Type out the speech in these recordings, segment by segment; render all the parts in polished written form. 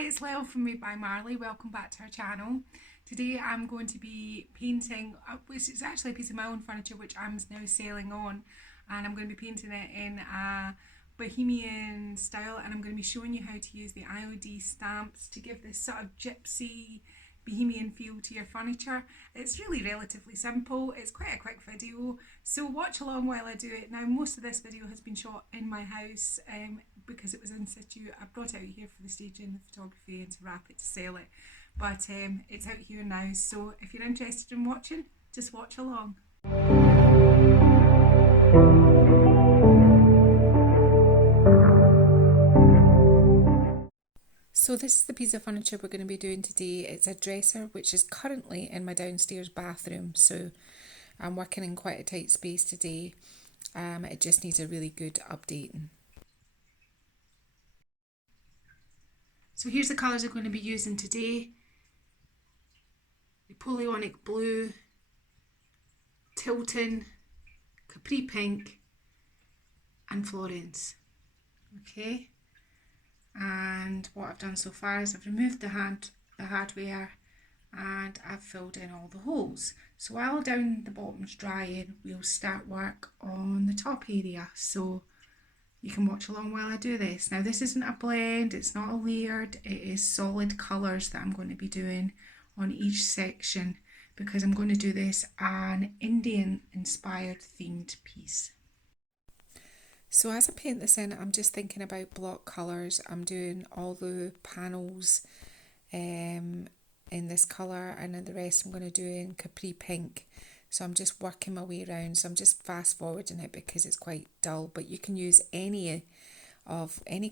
Hi, it's Lyle from Made by Marley. Welcome back to our channel. Today I'm going to be painting, which is actually a piece of my own furniture which I'm now selling on, and I'm going to be painting it in a Bohemian style, and I'm going to be showing you how to use the IOD stamps to give this sort of gypsy Bohemian feel to your furniture. It's really relatively simple. It's quite a quick video, so watch along while I do it. Now, most of this video has been shot in my house because it was in situ. I brought it out here for the staging, the photography, and to wrap it to sell it, but it's out here now, so if you're interested in watching, just watch along. So this is the piece of furniture we're going to be doing today. It's a dresser which is currently in my downstairs bathroom, so I'm working in quite a tight space today. It just needs a really good updating. So here's the colours I'm going to be using today: Napoleonic blue, Tilton, Capri pink and Florence. Okay. And what I've done so far is I've removed the hardware and I've filled in all the holes. So while down the bottom's drying, we'll start work on the top area, so you can watch along while I do this. Now, this isn't a blend, it's not a layered, it is solid colours that I'm going to be doing on each section, because I'm going to do this an Indian inspired themed piece. So as I paint this in, I'm just thinking about block colours. I'm doing all the panels in this colour, and then the rest I'm going to do in Capri pink. So I'm just working my way around. So I'm just fast forwarding it because it's quite dull, but you can use any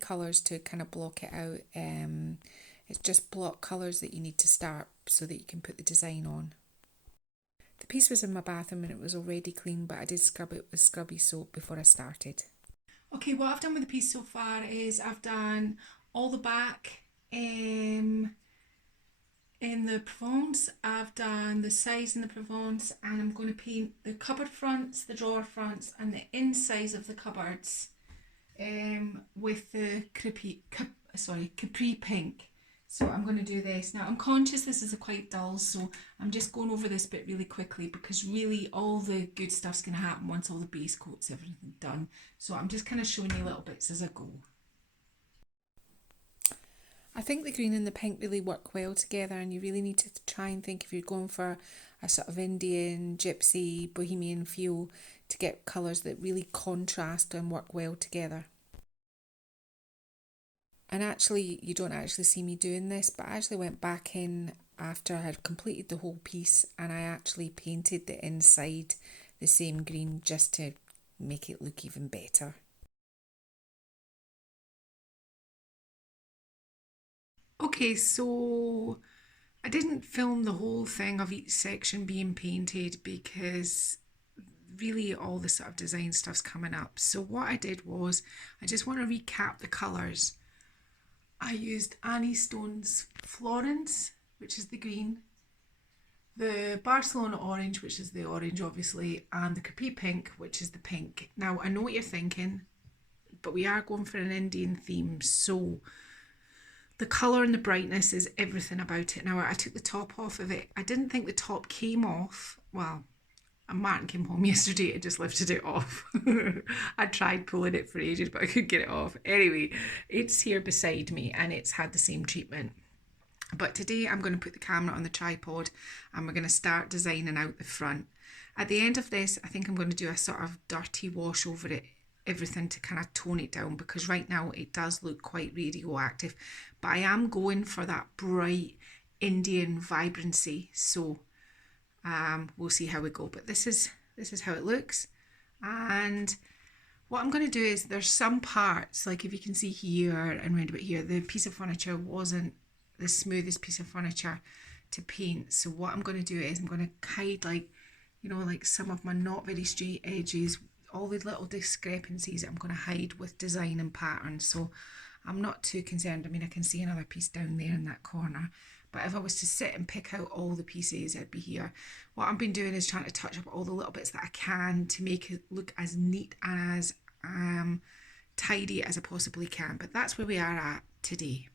colours to kind of block it out. It's just block colours that you need to start so that you can put the design on. The piece was in my bathroom and it was already clean, but I did scrub it with scrubby soap before I started. Okay, what I've done with the piece so far is I've done all the back in the Provence, I've done the sides in the Provence, and I'm going to paint the cupboard fronts, the drawer fronts and the insides of the cupboards with the Capri pink. So I'm going to do this. Now, I'm conscious this is quite dull, so I'm just going over this bit really quickly because really all the good stuff's going to happen once all the base coats, everything done. So I'm just kind of showing you little bits as I go. I think the green and the pink really work well together, and you really need to try and think, if you're going for a sort of Indian, gypsy, bohemian feel, to get colours that really contrast and work well together. And actually, you don't actually see me doing this, but I actually went back in after I had completed the whole piece and I actually painted the inside the same green just to make it look even better. Okay, so I didn't film the whole thing of each section being painted because really all the sort of design stuff's coming up. So what I did was, I just want to recap the colours. I used Annie Sloan's Florence, which is the green, the Barcelona orange, which is the orange obviously, and the Capri pink, which is the pink. Now, I know what you're thinking, but we are going for an Indian theme, so the colour and the brightness is everything about it. Now, I took the top off of it. I didn't think the top came off. Well, Martin came home yesterday and just lifted it off. I tried pulling it for ages, but I couldn't get it off. Anyway, it's here beside me and it's had the same treatment. But today I'm going to put the camera on the tripod and we're going to start designing out the front. At the end of this, I think I'm going to do a sort of dirty wash over it, everything, to kind of tone it down, because right now it does look quite radioactive. But I am going for that bright Indian vibrancy, so we'll see how we go. But this is how it looks. And what I'm going to do is, there's some parts, like if you can see here and round about here, the piece of furniture wasn't the smoothest piece of furniture to paint. So what I'm going to do is I'm going to hide, like, you know, like some of my not very straight edges, all the little discrepancies I'm going to hide with design and pattern. So I'm not too concerned. I mean, I can see another piece down there in that corner, but if I was to sit and pick out all the pieces, it'd be here. What I've been doing is trying to touch up all the little bits that I can to make it look as neat and as tidy as I possibly can. But that's where we are at today.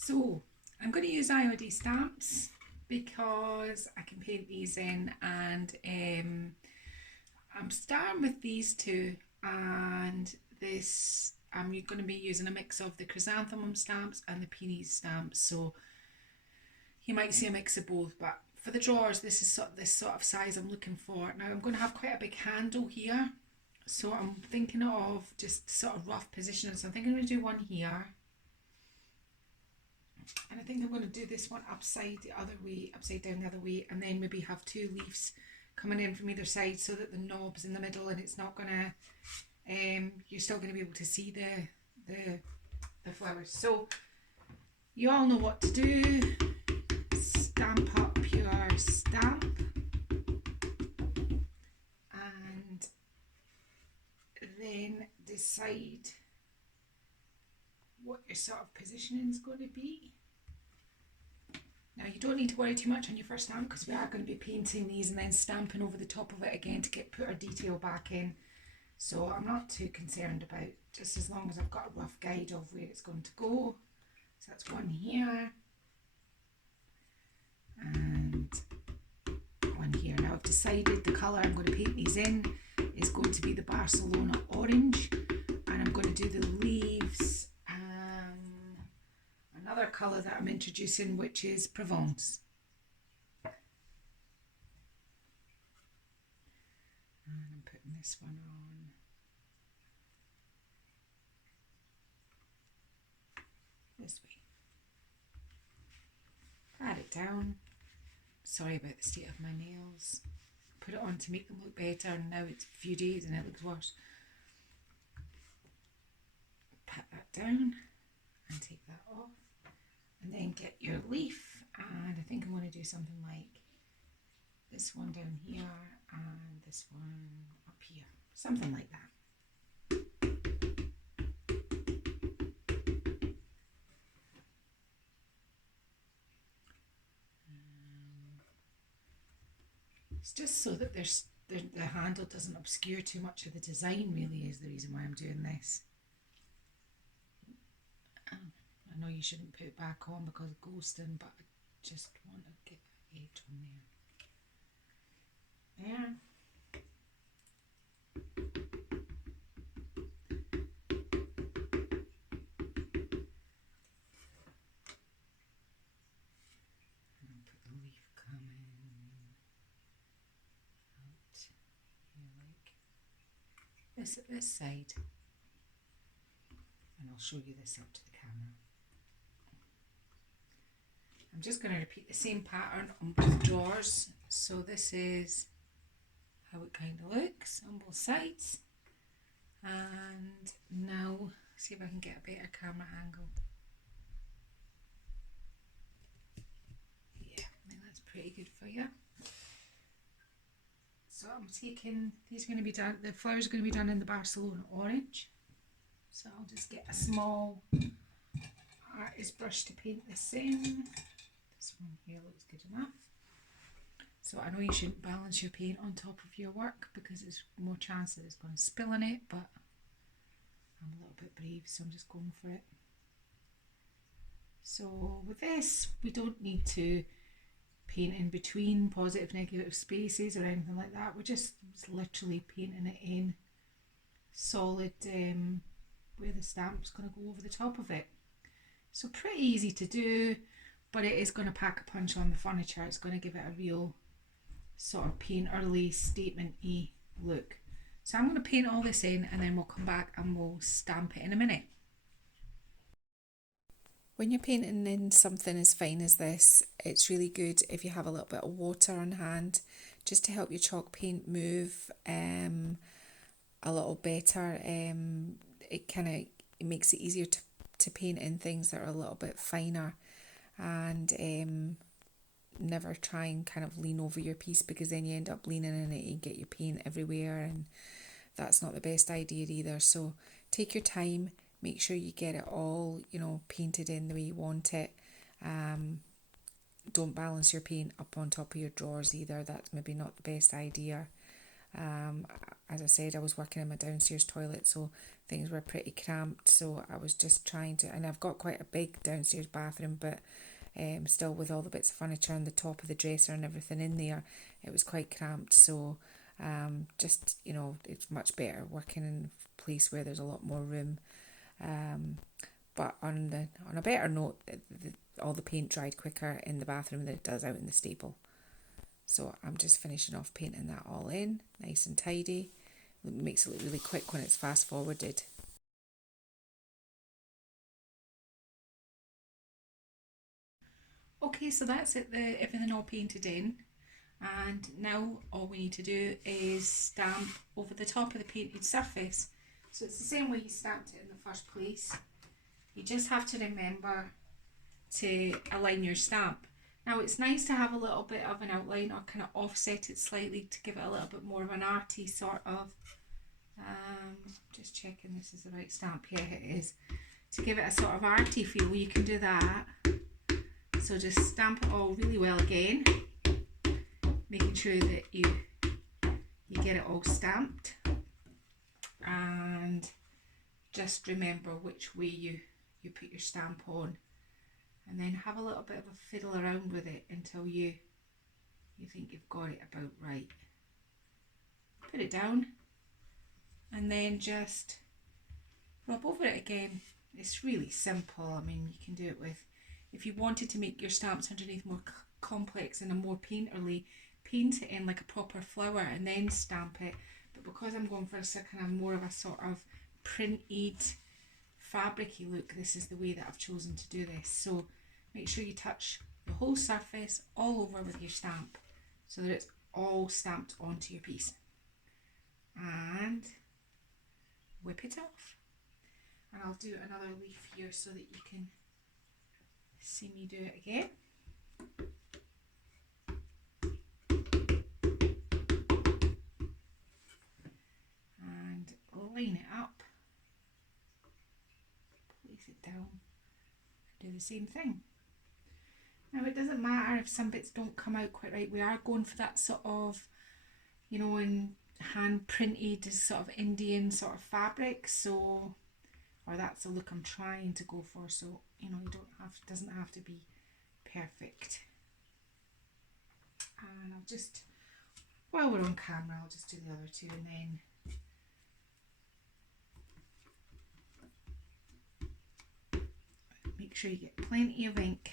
So I'm going to use IOD stamps because I can paint these in, and I'm starting with these two, and this I'm going to be using a mix of the chrysanthemum stamps and the peonies stamps, so you might see a mix of both, but for the drawers this sort of size I'm looking for. Now I'm going to have quite a big handle here, so I'm thinking of just sort of rough positioning. So I think I'm going to do one here, and I think I'm going to do this one upside down the other way, and then maybe have two leaves coming in from either side so that the knob's in the middle, and it's not going to you're still going to be able to see the flowers. So you all know what to do. Stamp up your stamp, and then decide what your sort of positioning is going to be. Now you don't need to worry too much on your first stamp because we are going to be painting these and then stamping over the top of it again to put our detail back in. So I'm not too concerned about, just as long as I've got a rough guide of where it's going to go. So that's one here and one here. Now I've decided the colour I'm going to paint these in is going to be the Barcelona orange, and I'm going to do the leaves another colour that I'm introducing, which is Provence. And I'm putting this one on. This way. Pat it down. Sorry about the state of my nails. Put it on to make them look better, and now it's a few days and it looks worse. Pat that down and take that off, and then get your leaf, and I think I'm going to do something like this one down here and this one up here, something like that. It's just so that the handle doesn't obscure too much of the design, really, is the reason why I'm doing this. I know you shouldn't put it back on because of ghosting, but I just want to get an edge on there. There. And put the leaf coming out here like this at this side. And I'll show you this up to the camera. I'm just going to repeat the same pattern on both drawers. So this is how it kind of looks on both sides. And now, see if I can get a better camera angle. Yeah, I think that's pretty good for you. So I'm taking, these are going to be done, the flowers are going to be done in the Barcelona orange. So I'll just get a small artist brush to paint this in. This one here looks good enough. So I know you shouldn't balance your paint on top of your work because there's more chance that it's going to spill in it, but I'm a little bit brave, so I'm just going for it. So with this, we don't need to paint in between positive, negative spaces or anything like that. We're just literally painting it in solid where the stamp's going to go over the top of it. So pretty easy to do, but it is going to pack a punch on the furniture. It's going to give it a real sort of painterly, statement-y look. So I'm going to paint all this in, and then we'll come back and we'll stamp it in a minute. When you're painting in something as fine as this, it's really good if you have a little bit of water on hand, just to help your chalk paint move a little better. It makes it easier to paint in things that are a little bit finer, and never try and kind of lean over your piece, because then you end up leaning in it and get your paint everywhere, and that's not the best idea either. So take your time, make sure you get it all, painted in the way you want it. Don't balance your paint up on top of your drawers either. That's maybe not the best idea. Um, as I said, I was working in my downstairs toilet, so things were pretty cramped. So I was just trying to, and I've got quite a big downstairs bathroom, but still with all the bits of furniture and the top of the dresser and everything in there, it was quite cramped. So just, it's much better working in a place where there's a lot more room. But on a better note, all the paint dried quicker in the bathroom than it does out in the stable. So I'm just finishing off painting that all in, nice and tidy. It makes it look really quick when it's fast forwarded. Okay, so that's it, everything all painted in. And now all we need to do is stamp over the top of the painted surface. So it's the same way you stamped it in the first place. You just have to remember to align your stamp. Now it's nice to have a little bit of an outline or kind of offset it slightly to give it a little bit more of an arty sort of, just checking this is the right stamp, yeah it is, to give it a sort of arty feel. You can do that. So just stamp it all really well again, making sure that you get it all stamped, and just remember which way you put your stamp on, and then have a little bit of a fiddle around with it until you think you've got it about right. Put it down and then just rub over it again. It's really simple. I mean, you can do it with, if you wanted to make your stamps underneath more complex and a more painterly, paint it in like a proper flower and then stamp it. But because I'm going for a kind of more of a sort of printed fabricy look, this is the way that I've chosen to do this. So make sure you touch the whole surface all over with your stamp so that it's all stamped onto your piece, and whip it off. And I'll do another leaf here so that you can see me do it again. And line it up, place it down, do the same thing. Now it doesn't matter if some bits don't come out quite right. We are going for that sort of, in hand printed sort of Indian sort of fabric, so, or that's the look I'm trying to go for. So you doesn't have to be perfect. And I'll just, while we're on camera, I'll just do the other two, and then make sure you get plenty of ink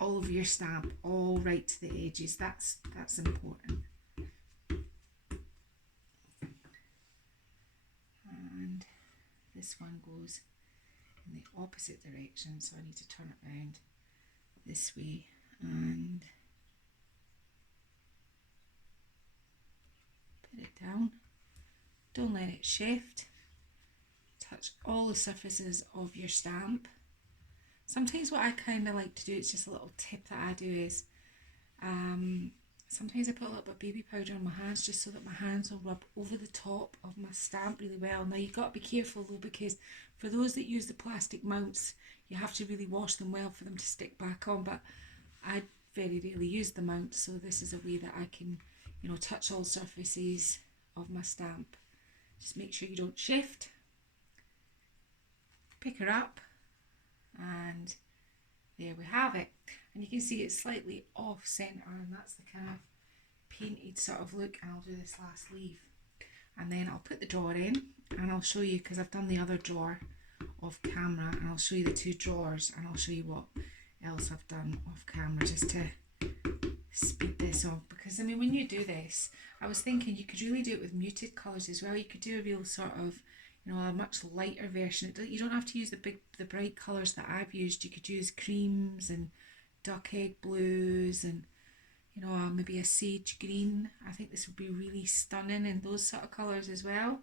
all over your stamp, all right to the edges. That's important. And this one goes in the opposite direction, so I need to turn it around this way and put it down. Don't let it shift. Touch all the surfaces of your stamp. Sometimes what I kind of like to do, it's just a little tip that I do, is sometimes I put a little bit of baby powder on my hands just so that my hands will rub over the top of my stamp really well. Now you've got to be careful though, because for those that use the plastic mounts, you have to really wash them well for them to stick back on, but I very rarely use the mount, so this is a way that I can, touch all surfaces of my stamp. Just make sure you don't shift. Pick her up, and there we have it. And you can see it's slightly off centre, and that's the kind of painted sort of look. And I'll do this last leaf, and then I'll put the drawer in, and I'll show you, because I've done the other drawer off camera, and I'll show you the two drawers, and I'll show you what else I've done off camera just to speed this up. Because I mean, when you do this, I was thinking you could really do it with muted colours as well. You could do a real sort of, a much lighter version. You don't have to use the bright colours that I've used. You could use creams and duck egg blues and maybe a sage green. I think this would be really stunning in those sort of colours as well.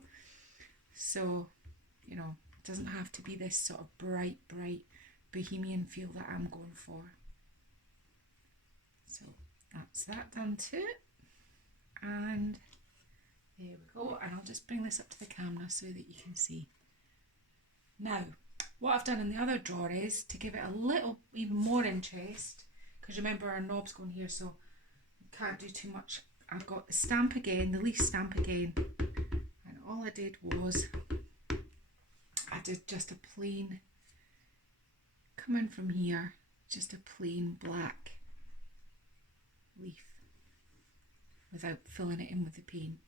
So it doesn't have to be this sort of bright bohemian feel that I'm going for. So that's that done too, and there we go. And I'll just bring this up to the camera so that you can see. Now what I've done in the other drawer is to give it a little even more interest, because remember our knob's going here, so you can't do too much I got the stamp again, the leaf stamp again, and all I did was I did just a plain, coming from here, just a plain black leaf without filling it in with the paint,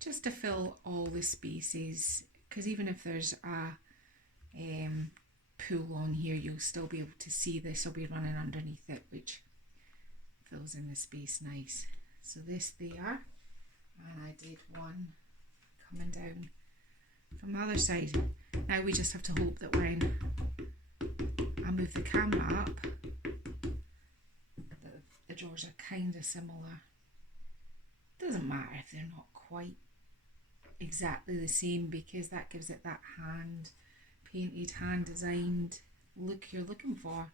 just to fill all the spaces, because even if there's a pool on here, you'll still be able to see this will be running underneath it, which fills in the space nice. So this there, and I did one coming down from the other side. Now we just have to hope that when I move the camera up, the drawers are kind of similar. Doesn't matter if they're not quite exactly the same, because that gives it that hand painted, hand designed look you're looking for.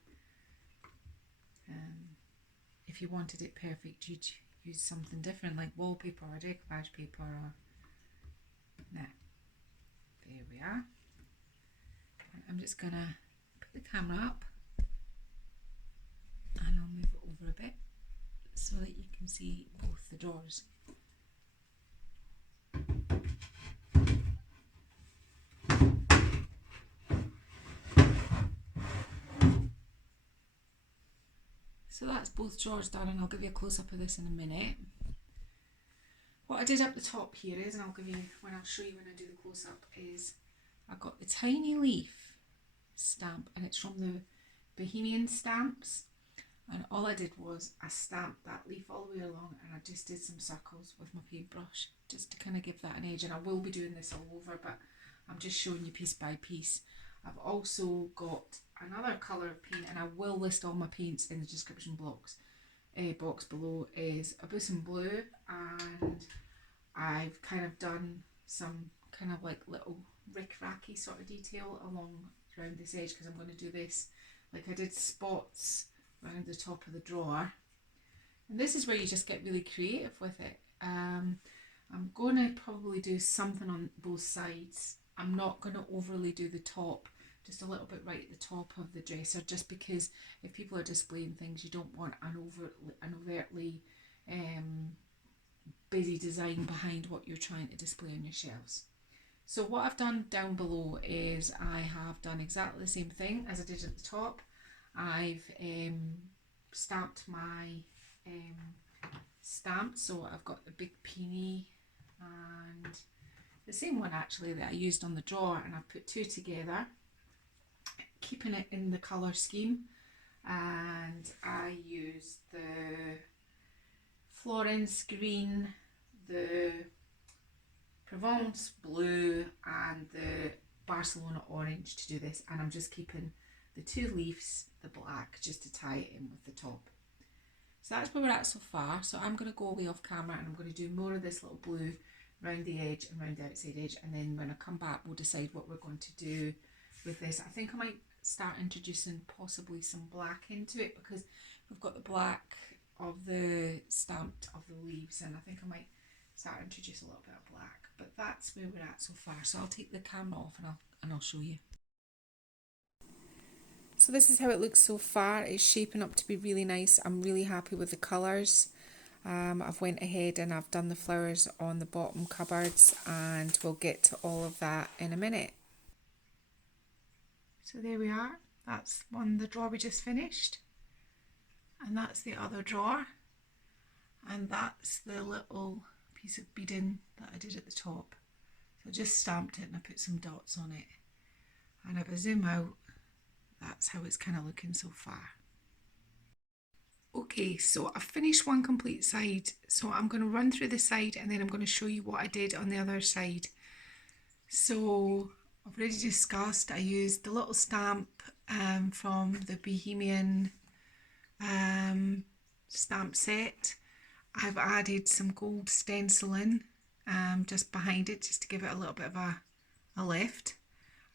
If you wanted it perfect, you'd use something different like wallpaper or decoupage paper or nah. There we are. And I'm just gonna put the camera up and I'll move it over a bit so that you can see both the drawers. So that's both drawers done, and I'll give you a close-up of this in a minute. What I did up the top here is, and I'll show you when I do the close-up, is I got the tiny leaf stamp, and it's from the Bohemian stamps, and all I did was I stamped that leaf all the way along, and I just did some circles with my paintbrush just to kind of give that an edge. And I will be doing this all over, but I'm just showing you piece by piece. I've also got another colour of paint, and I will list all my paints in the description box below, is a Bosom Blue, and I've kind of done some kind of like little rick-racky sort of detail around this edge, because I'm going to do this like I did spots around the top of the drawer. And this is where you just get really creative with it. I'm going to probably do something on both sides. I'm not going to overly do the top, just a little bit right at the top of the dresser, just because if people are displaying things, you don't want an overtly busy design behind what you're trying to display on your shelves. So what I've done down below is I have done exactly the same thing as I did at the top. I've stamped my stamp, so I've got the big peony and the same one actually that I used on the drawer, and I've put two together, keeping it in the colour scheme. And I used the Florence green, the Provence blue and the Barcelona orange to do this, and I'm just keeping the two leaves, the black, just to tie it in with the top. So that's where we're at so far. So I'm going to go away off camera and I'm going to do more of this little blue around the edge and around the outside edge, and then when I come back we'll decide what we're going to do with this. I think I might start introducing possibly some black into it, because we've got the black of the stamped of the leaves, and I think I might start introduce a little bit of black. But that's where we're at so far. So I'll take the camera off and I'll show you. So this is how it looks so far. It's shaping up to be really nice. I'm really happy with the colours. I've went ahead and I've done the flowers on the bottom cupboards, and we'll get to all of that in a minute. So there we are. That's the drawer we just finished, and that's the other drawer, and that's the little piece of beading that I did at the top. So I just stamped it and I put some dots on it, and if I zoom out, that's how it's kind of looking so far. Okay, so I've finished one complete side, so I'm going to run through the side and then I'm going to show you what I did on the other side. So I've already discussed, I used the little stamp from the Bohemian stamp set. I've added some gold stenciling just behind it, just to give it a little bit of a lift.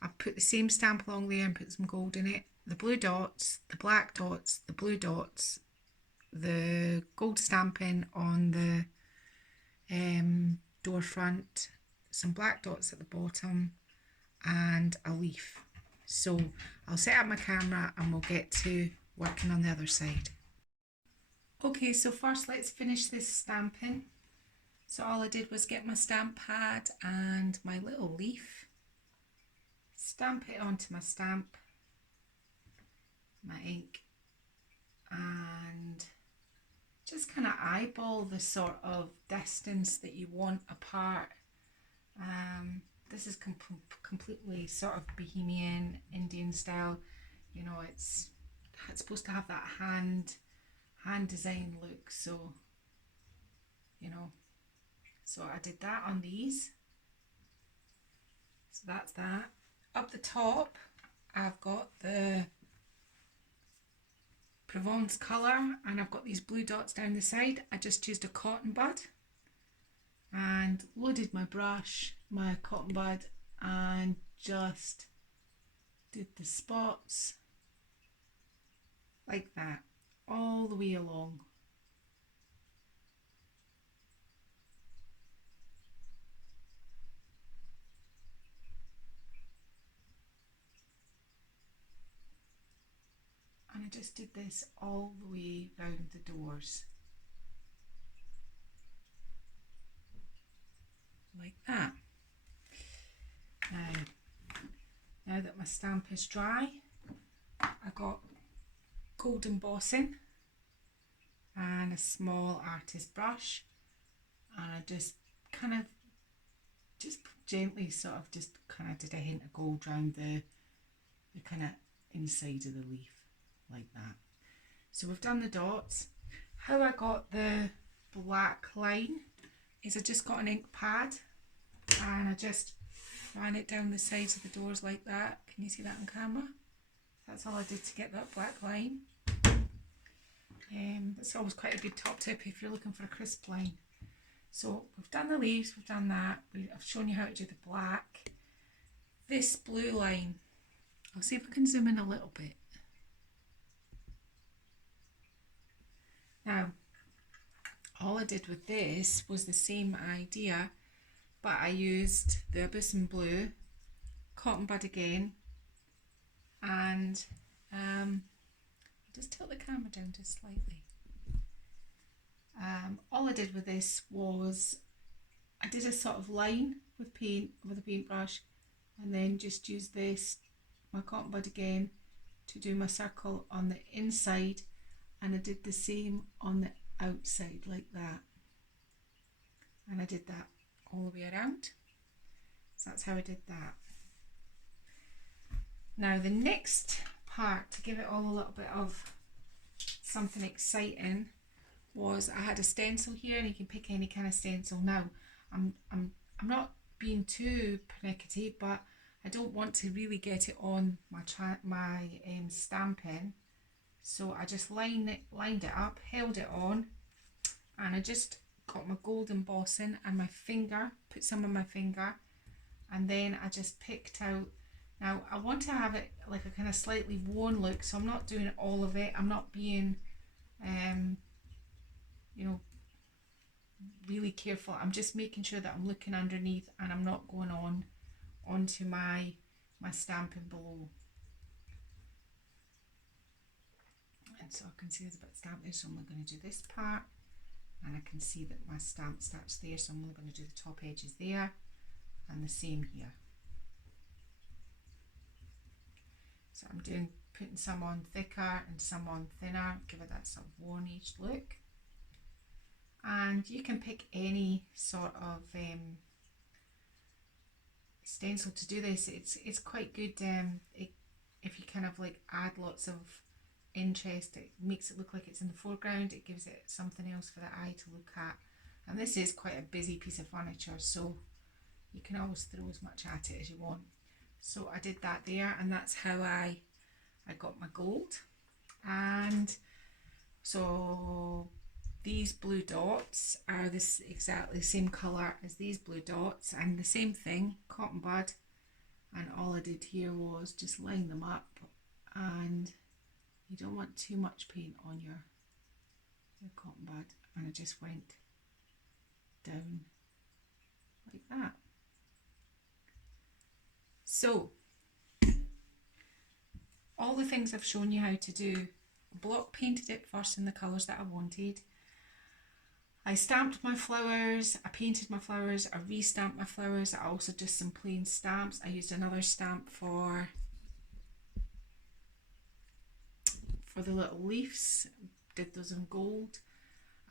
I've put the same stamp along there and put some gold in it. The blue dots, the black dots, the blue dots, the gold stamping on the door front, some black dots at the bottom, and a leaf. So I'll set up my camera and we'll get to working on the other side. Okay, so first let's finish this stamping. So all I did was get my stamp pad and my little leaf, stamp it onto my stamp, my ink, and just kind of eyeball the sort of distance that you want apart. This is completely sort of Bohemian Indian style. You know, it's supposed to have that hand design look. So, you know, so I did that on these. So that's that. Up the top, I've got the Provence colour, and I've got these blue dots down the side. I just used a cotton bud and loaded my brush, my cotton bud, and just did the spots like that all the way along. And I just did this all the way round the doors like that. Now that my stamp is dry, I got gold embossing and a small artist brush, and I just kind of gently sort of just kind of did a hint of gold around the kind of inside of the leaf like that. So we've done the dots. How I got the black line is I just got an ink pad and I just ran it down the sides of the doors like that. Can you see that on camera? That's all I did to get that black line. That's always quite a good top tip if you're looking for a crisp line. So we've done the leaves, we've done that. I've shown you how to do the black. This blue line, I'll see if I can zoom in a little bit. Now, all I did with this was the same idea, but I used the Abyssine blue, cotton bud again, and just tilt the camera down just slightly. All I did with this was I did a sort of line with paint with a paintbrush, and then just used this, my cotton bud again, to do my circle on the inside, and I did the same on the outside like that, and I did that all the way around. So that's how I did that. Now the next part, to give it all a little bit of something exciting, was I had a stencil here, and you can pick any kind of stencil. Now I'm not being too pernickety, but I don't want to really get it on my stamping, so I just lined it up, held it on, and I just got my gold embossing and my finger, put some on my finger, and then I just picked out. Now I want to have it like a kind of slightly worn look, so I'm not doing all of it. I'm not being you know, really careful. I'm just making sure that I'm looking underneath and I'm not going onto my stamping below. And so I can see there's a bit of stamp there, so I'm only going to do this part, and I can see that my stamp starts there, so I'm only going to do the top edges there, and the same here. So I'm putting some on thicker and some on thinner, give it that sort of worn-aged look. And you can pick any sort of stencil to do this. It's quite good if you kind of like add lots of interest. It makes it look like it's in the foreground. It gives it something else for the eye to look at. And this is quite a busy piece of furniture, so you can always throw as much at it as you want. So I did that there, and that's how I got my gold. And so these blue dots are this exactly the same colour as these blue dots, and the same thing, cotton bud, and all I did here was just line them up, and you don't want too much paint on your cotton bud, and I just went down like that. So all the things I've shown you how to do block painted it first in the colours that I wanted. I stamped my flowers, I painted my flowers, I re-stamped my flowers. I also did some plain stamps. I used another stamp for the little leaves, did those in gold.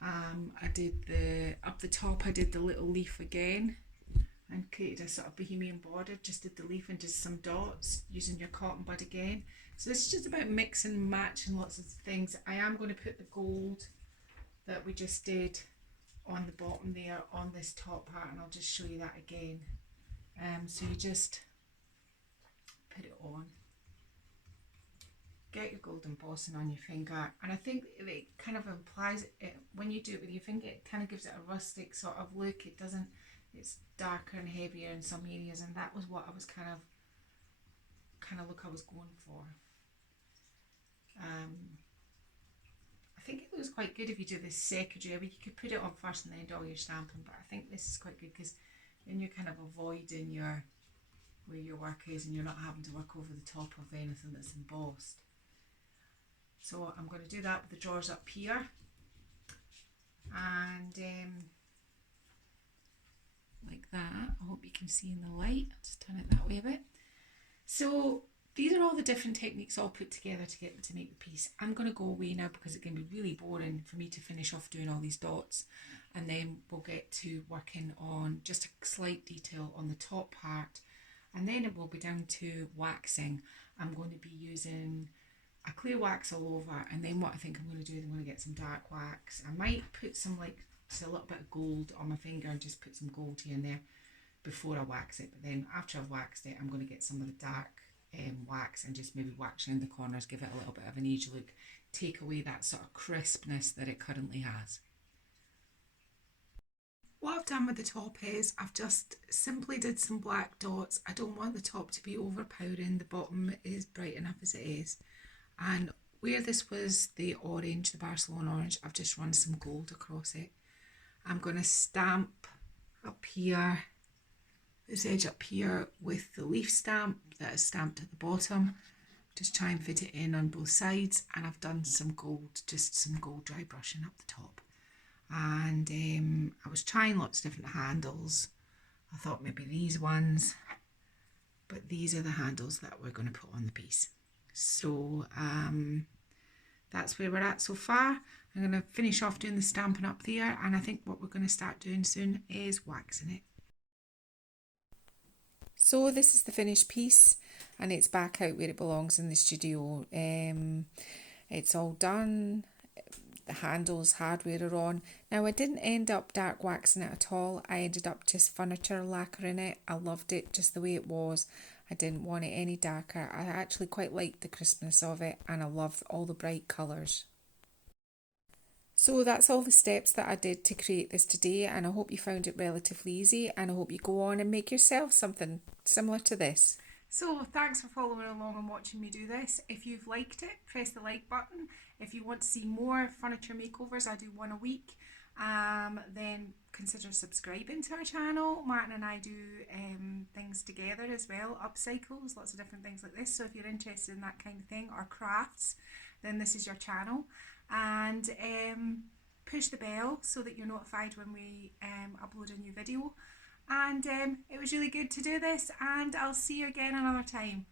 I did up the top, I did the little leaf again and created a sort of bohemian border, just did the leaf and just some dots using your cotton bud again. So this is just about mix and match and lots of things. I am going to put the gold that we just did on the bottom there on this top part, and I'll just show you that again. So you just put it on, get your gold embossing on your finger, and I think it kind of implies it when you do it with your finger, it kind of gives it a rustic sort of look. It doesn't, it's darker and heavier in some areas, and that was what I was kind of look I was going for. I think it looks quite good if you do this secondary. I mean, you could put it on first and then do all your stamping, but I think this is quite good because then you're kind of avoiding your where your work is and you're not having to work over the top of anything that's embossed. So I'm going to do that with the drawers up here, and like that. I hope you can see in the light. I'll just turn it that way a bit. So these are all the different techniques all put together to make the piece. I'm going to go away now because it can be really boring for me to finish off doing all these dots, and then we'll get to working on just a slight detail on the top part, and then it will be down to waxing. I'm going to be using a clear wax all over, and then what I think I'm going to do is I'm going to get some dark wax. I might put some just a little bit of gold on my finger and just put some gold here and there before I wax it, but then after I've waxed it I'm going to get some of the dark wax and just maybe wax around the corners, give it a little bit of an age look, take away that sort of crispness that it currently has. What I've done with the top is I've just simply did some black dots. I don't want the top to be overpowering, the bottom is bright enough as it is, and where this was the orange, the Barcelona orange, I've just run some gold across it. I'm going to stamp up here, this edge up here with the leaf stamp that is stamped at the bottom. Just try and fit it in on both sides, and I've done some gold, just some gold dry brushing up the top. And I was trying lots of different handles. I thought maybe these ones, but these are the handles that we're going to put on the piece. So that's where we're at so far. I'm going to finish off doing the stamping up there, and I think what we're going to start doing soon is waxing it. So this is the finished piece, and it's back out where it belongs in the studio. It's all done. The handles, hardware are on. Now I didn't end up dark waxing it at all. I ended up just furniture lacquering it. I loved it just the way it was. I didn't want it any darker. I actually quite liked the crispness of it, and I love all the bright colours. So that's all the steps that I did to create this today, and I hope you found it relatively easy, and I hope you go on and make yourself something similar to this. So thanks for following along and watching me do this. If you've liked it, press the like button. If you want to see more furniture makeovers, I do one a week, then consider subscribing to our channel. Martin and I do things together as well, upcycles, lots of different things like this. So if you're interested in that kind of thing, or crafts, then this is your channel. And push the bell so that you're notified when we upload a new video. And it was really good to do this, and I'll see you again another time.